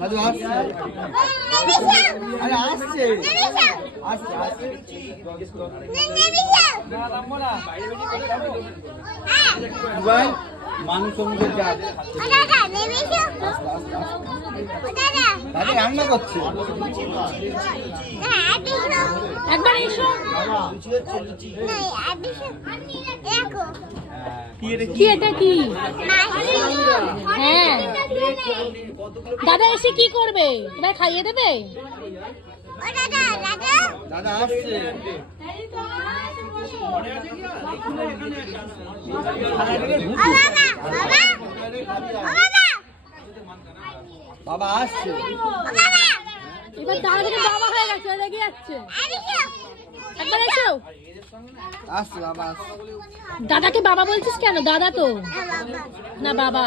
দাদু আসছে, আরে আসছে আসছে আসছে ভাই মানুষ সমুদ্রের যা দাদু রান্না করছে। একবার এসো। কি এটা কি? হ্যাঁ দাদা এসে কি করবে? এবার খাইয়ে দেবে? দাদা আসছে, বাবা আসছে। এবার দাদা থেকে বাবা হয়ে গেছে, রেগে যাচ্ছে। একবার এসো। আসছে বাবা আসছে। দাদাকে বাবা বলছিস কেন? দাদা তো না বাবা।